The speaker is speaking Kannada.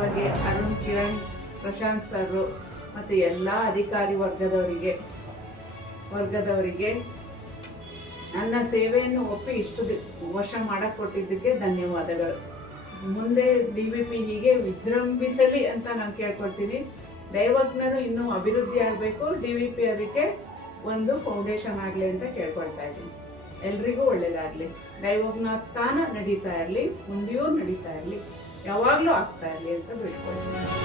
ನೇರವಾಗಿ ಅರುಣ್ ಕಿರಣ್ ಪ್ರಶಾಂತ್ ಸರ್ ಮತ್ತು ಎಲ್ಲ ಅಧಿಕಾರಿ ವರ್ಗದವರಿಗೆ ನನ್ನ ಸೇವೆಯನ್ನು ಒಪ್ಪಿ ಇಷ್ಟು ವರ್ಷ ಮಾಡಕ್ಕೆ ಕೊಟ್ಟಿದ್ದಕ್ಕೆ ಧನ್ಯವಾದಗಳು. ಮುಂದೆ DVP ಹೀಗೆ ವಿಜೃಂಭಿಸಲಿ ಅಂತ ನಾನು ಕೇಳ್ಕೊಳ್ತೀನಿ. ದೈವಜ್ಞರು ಇನ್ನೂ ಅಭಿವೃದ್ಧಿ ಆಗಬೇಕು, DVP ಅದಕ್ಕೆ ಒಂದು ಫೌಂಡೇಶನ್ ಆಗಲಿ ಅಂತ ಕೇಳ್ಕೊಳ್ತಾ ಇದ್ದೀನಿ. ಎಲ್ರಿಗೂ ಒಳ್ಳೇದಾಗಲಿ. ದೈವಜ್ಞಾನ ನಡೀತಾ ಇರಲಿ, ಮುಂದೆಯೂ ನಡೀತಾ ಇರಲಿ, ಯಾವಾಗಲೂ ಆಗ್ತಾ ಇರಲಿ ಅಂತ ಬಿಟ್ಕೊಳ್ತೀನಿ.